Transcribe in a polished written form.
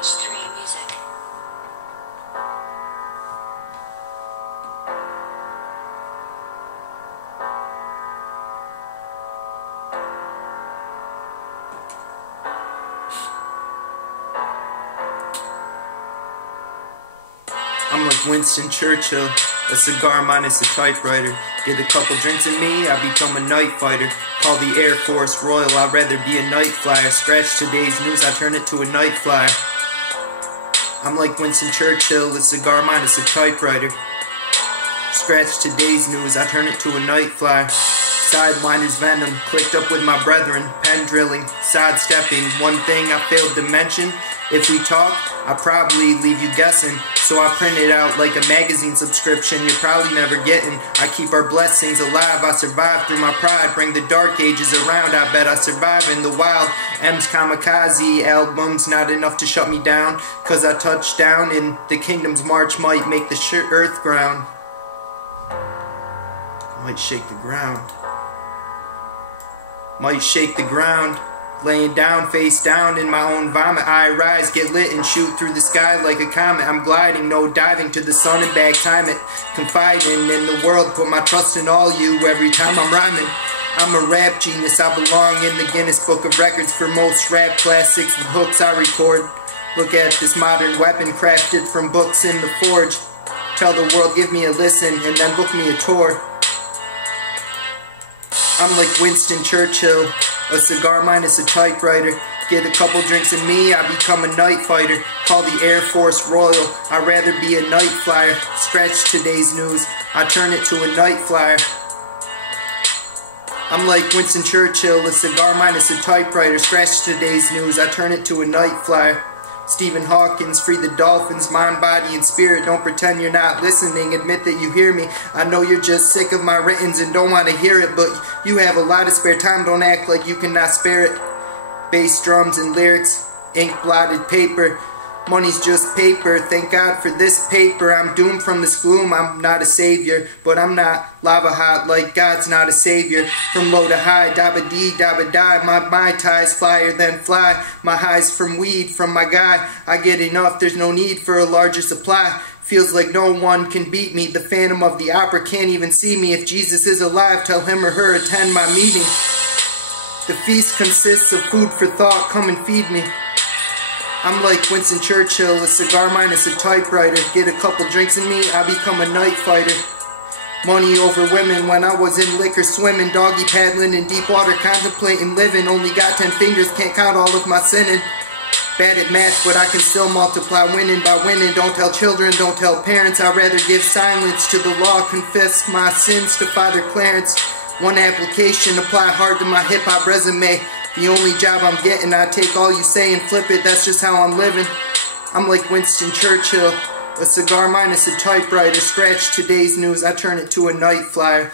H3 Music. I'm like Winston Churchill, a cigar minus a typewriter. Get a couple drinks in me, I become a night fighter. Call the Air Force Royal, I'd rather be a night flyer. Scratch today's news, I turn it to a night flyer. I'm like Winston Churchill, a cigar minus a typewriter. Scratch today's news, I turn it to a night flyer. Sidewinders venom, clicked up with my brethren, pen drilling, sidestepping. One thing I failed to mention, if we talk, I probably leave you guessing. So I print it out like a magazine subscription you're probably never getting. I keep our blessings alive, I survive through my pride. Bring the dark ages around, I bet I survive in the wild. M's Kamikaze album's not enough to shut me down, cause I touched down and the kingdom's march might make the earth ground. Might shake the ground. Might shake the ground. Laying down, face down in my own vomit. I rise, get lit and shoot through the sky like a comet. I'm gliding, no diving to the sun and back time it. Confiding in the world, put my trust in all you every time I'm rhyming. I'm a rap genius, I belong in the Guinness Book of Records for most rap classics with hooks I record. Look at this modern weapon crafted from books in the forge. Tell the world, give me a listen and then book me a tour. I'm like Winston Churchill, a cigar minus a typewriter. Get a couple drinks in me, I become a night fighter. Call the Air Force Royal, I'd rather be a night flyer. Scratch today's news, I turn it to a night flyer. I'm like Winston Churchill, a cigar minus a typewriter. Scratch today's news, I turn it to a night flyer. Stephen Hawkins, free the dolphins, mind, body, and spirit. Don't pretend you're not listening, admit that you hear me. I know you're just sick of my writtens and don't want to hear it, but you have a lot of spare time, don't act like you cannot spare it. Bass, drums, and lyrics, ink blotted paper. Money's just paper, thank God for this paper. I'm doomed from this gloom, I'm not a savior, but I'm not lava hot like God's not a savior. From low to high, dabba dee, dabba die, my ties flyer than fly. My highs from weed, from my guy, I get enough, there's no need for a larger supply. Feels like no one can beat me, the Phantom of the Opera can't even see me. If Jesus is alive, tell him or her attend my meeting. The feast consists of food for thought, come and feed me. I'm like Winston Churchill, a cigar minus a typewriter. Get a couple drinks in me, I become a night fighter. Money over women when I was in liquor swimming. Doggy paddling in deep water, contemplating living. Only got 10 fingers, can't count all of my sinning. Bad at math, but I can still multiply winning by winning. Don't tell children, don't tell parents. I'd rather give silence to the law. Confess my sins to Father Clarence. One application, apply hard to my hip-hop resume. The only job I'm getting, I take all you say and flip it, that's just how I'm living. I'm like Winston Churchill, a cigar minus a typewriter. Scratch today's news, I turn it to a night flyer.